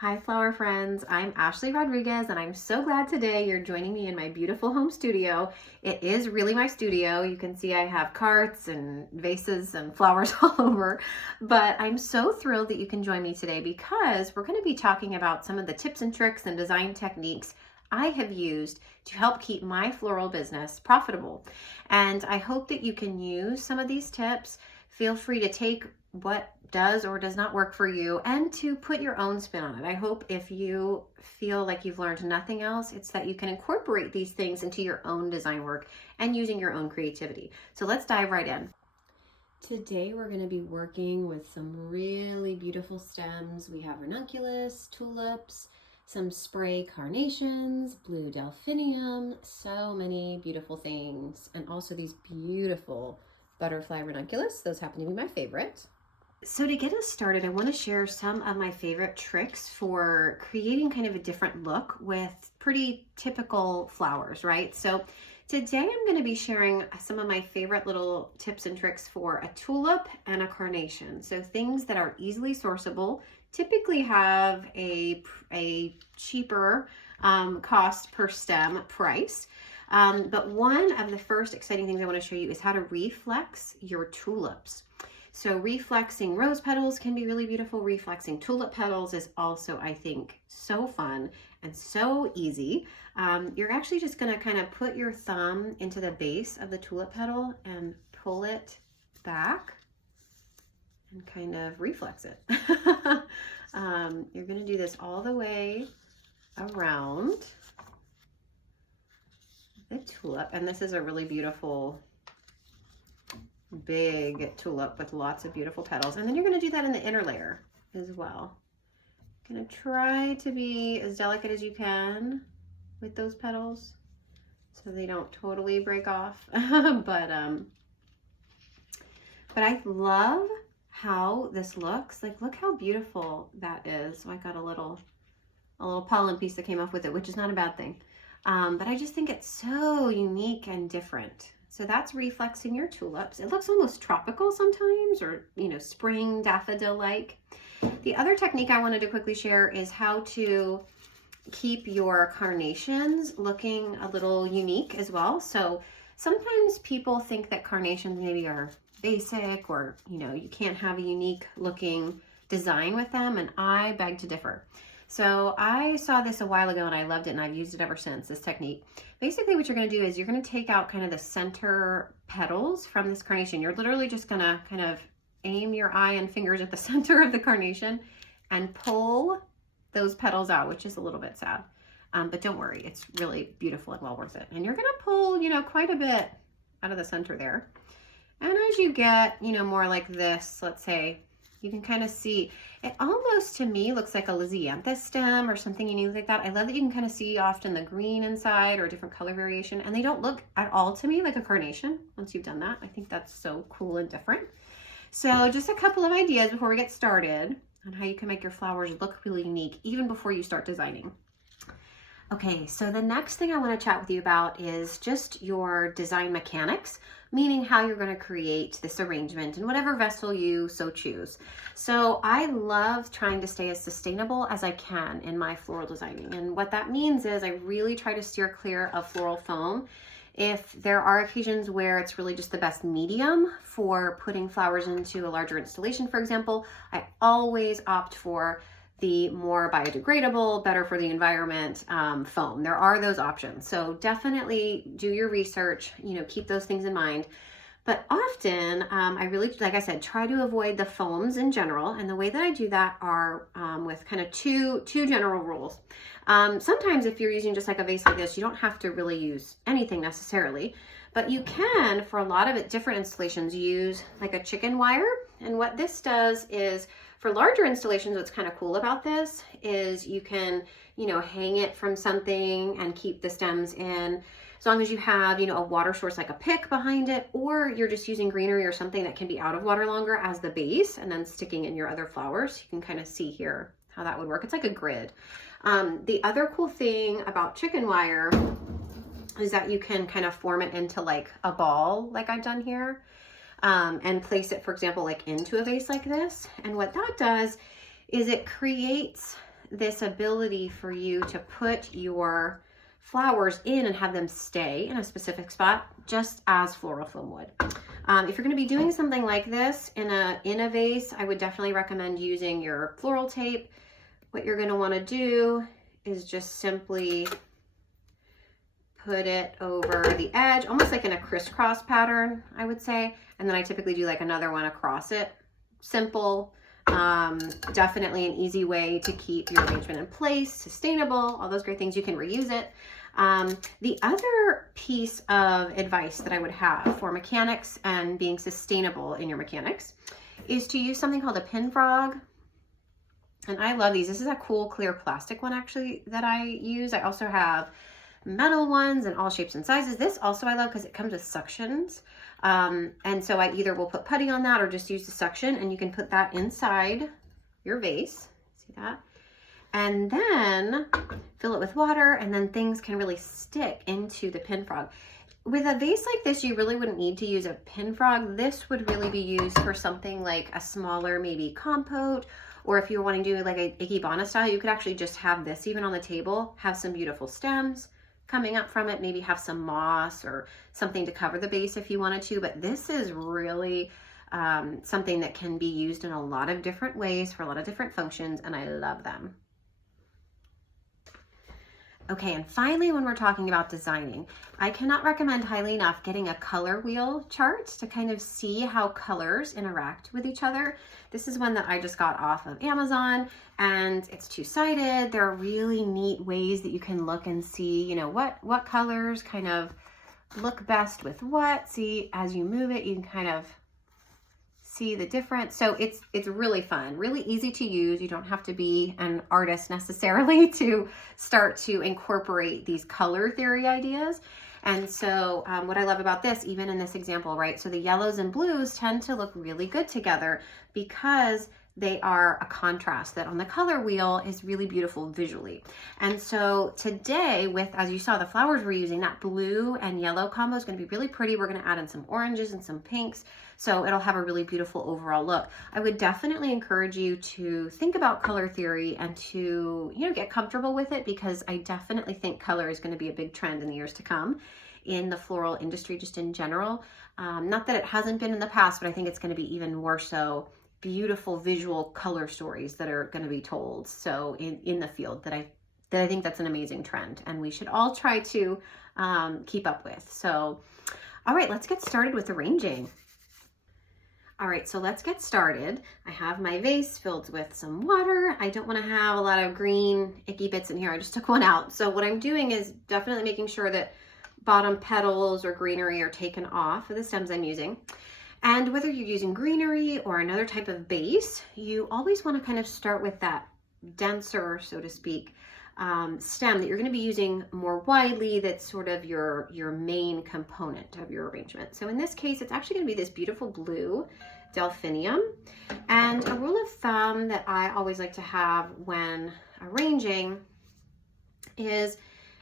Hi, flower friends. I'm Ashley Rodriguez, and I'm so glad today you're joining me in my beautiful home studio. It is really my studio. You can see I have carts and vases and flowers all over, but I'm so thrilled that you can join me today because we're going to be talking about some of the tips and tricks and design techniques I have used to help keep my floral business profitable. And I hope that you can use some of these tips. Feel free to take what does or does not work for you and to put your own spin on it. I hope if you feel like you've learned nothing else, it's that you can incorporate these things into your own design work and using your own creativity. So let's dive right in. Today we're going to be working with some really beautiful stems. We have ranunculus, tulips, some spray carnations, blue delphinium, so many beautiful things, and also these beautiful butterfly ranunculus. Those happen to be my favorite. So to get us started, I want to share some of my favorite tricks for creating kind of a different look with pretty typical flowers, right? So today I'm going to be sharing some of my favorite little tips and tricks for a tulip and a carnation. So things that are easily sourceable, typically have a cheaper cost per stem price. But one of the first exciting things I want to show you is how to reflex your tulips. So reflexing rose petals can be really beautiful. Reflexing tulip petals is also, I think, so fun and so easy. You're actually just going to kind of put your thumb into the base of the tulip petal and pull it back and kind of reflex it. You're going to do this all the way around the tulip. And this is a really beautiful big tulip with lots of beautiful petals. And then you're going to do that in the inner layer as well. Going to try to be as delicate as you can with those petals so they don't totally break off. but I love how this looks. Like, look how beautiful that is. So I got a little pollen piece that came off with it, which is not a bad thing. But I just think it's so unique and different. So that's reflexing your tulips. It looks almost tropical sometimes, or, spring daffodil-like. The other technique I wanted to quickly share is how to keep your carnations looking a little unique as well. So sometimes people think that carnations maybe are basic, or, you can't have a unique looking design with them, and I beg to differ. So I saw this a while ago and I loved it, and I've used it ever since, this technique. Basically what you're going to do is you're going to take out kind of the center petals from this carnation. You're literally just going to kind of aim your eye and fingers at the center of the carnation and pull those petals out, which is a little bit sad. But don't worry, it's really beautiful and well worth it. And you're going to pull, quite a bit out of the center there. And as you get, more like this, let's say, you can kind of see, it almost to me looks like a Lysianthus stem or something unique like that. I love that you can kind of see often the green inside or a different color variation, and they don't look at all to me like a carnation once you've done that. I think that's so cool and different. So just a couple of ideas before we get started on how you can make your flowers look really unique even before you start designing. Okay, so the next thing I want to chat with you about is just your design mechanics, meaning how you're going to create this arrangement in whatever vessel you so choose. So I love trying to stay as sustainable as I can in my floral designing. And what that means is I really try to steer clear of floral foam. If there are occasions where it's really just the best medium for putting flowers into a larger installation, for example, I always opt for the more biodegradable, better for the environment foam. There are those options. So definitely do your research, keep those things in mind. But often, I really, like I said, try to avoid the foams in general. And the way that I do that are with kind of two general rules. Sometimes if you're using just like a vase like this, you don't have to really use anything necessarily. But you can, for a lot of different installations, use like a chicken wire. And what this does is, for larger installations, what's kind of cool about this is you can, hang it from something and keep the stems in, as long as you have, a water source like a pick behind it, or you're just using greenery or something that can be out of water longer as the base and then sticking in your other flowers. You can kind of see here how that would work. It's like a grid. The other cool thing about chicken wire is that you can kind of form it into like a ball like I've done here. And place it, for example, like into a vase like this. And what that does is it creates this ability for you to put your flowers in and have them stay in a specific spot, just as floral foam would. If you're going to be doing something like this in a vase, I would definitely recommend using your floral tape. What you're going to want to do is just simply put it over the edge, almost like in a crisscross pattern, I would say. And then I typically do like another one across it. Simple, definitely an easy way to keep your arrangement in place, sustainable, all those great things. You can reuse it. The other piece of advice that I would have for mechanics and being sustainable in your mechanics is to use something called a pin frog. And I love these. This is a cool clear plastic one actually that I use. I also have metal ones in all shapes and sizes. This also I love because it comes with suctions. And so I either will put putty on that or just use the suction, and you can put that inside your vase. See that? And then fill it with water, and then things can really stick into the pin frog. With a vase like this, you really wouldn't need to use a pin frog. This would really be used for something like a smaller, maybe compote, or if you're wanting to do like a ikebana style, you could actually just have this even on the table, have some beautiful stems coming up from it, maybe have some moss or something to cover the base if you wanted to. But this is really something that can be used in a lot of different ways for a lot of different functions, and I love them. Okay, and finally, when we're talking about designing, I cannot recommend highly enough getting a color wheel chart to kind of see how colors interact with each other. This is one that I just got off of Amazon, and it's two-sided. There are really neat ways that you can look and see, you know, what colors kind of look best with what. See, as you move it, you can kind of see the difference. So it's really fun, really easy to use. You don't have to be an artist necessarily to start to incorporate these color theory ideas. And so what I love about this, even in this example, right? So the yellows and blues tend to look really good together because they are a contrast that on the color wheel is really beautiful visually. And so today with, as you saw, the flowers we're using, that blue and yellow combo is going to be really pretty. We're going to add in some oranges and some pinks. So it'll have a really beautiful overall look. I would definitely encourage you to think about color theory and to, you know, get comfortable with it, because I definitely think color is going to be a big trend in the years to come in the floral industry, just in general. Not that it hasn't been in the past, but I think it's going to be even more so. Beautiful visual color stories that are going to be told. So in the field that I think that's an amazing trend, and we should all try to keep up with. So, all right, let's get started with arranging. All right, so let's get started. I have my vase filled with some water. I don't want to have a lot of green icky bits in here. I just took one out. So what I'm doing is definitely making sure that bottom petals or greenery are taken off of the stems I'm using. And whether you're using greenery or another type of base, you always want to kind of start with that denser, so to speak, stem that you're going to be using more widely. That's sort of your main component of your arrangement. So in this case, it's actually going to be this beautiful blue delphinium. And a rule of thumb that I always like to have when arranging is,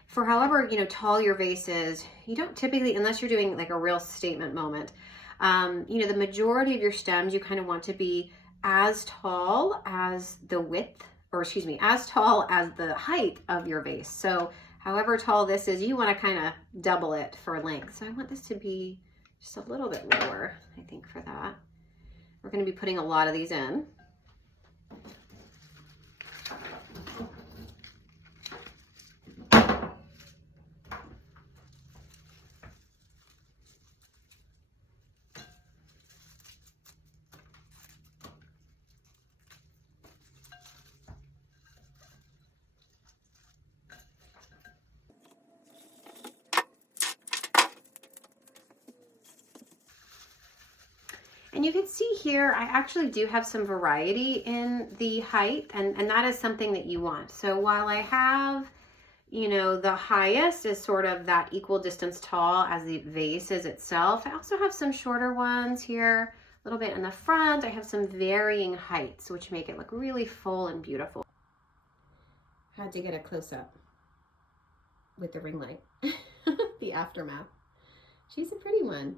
for however, you know, tall your vase is, you don't typically, unless you're doing like a real statement moment, you know, the majority of your stems, you kind of want to be as tall as the width, or excuse me, as tall as the height of your vase. So however tall this is, you want to kind of double it for length. So I want this to be just a little bit lower, I think, for that. We're going to be putting a lot of these in. And you can see here, I actually do have some variety in the height, and that is something that you want. So while I have, you know, the highest is sort of that equal distance tall as the vase is itself, I also have some shorter ones here, a little bit in the front. I have some varying heights, which make it look really full and beautiful. Had to get a close-up with the ring light, the aftermath. She's a pretty one.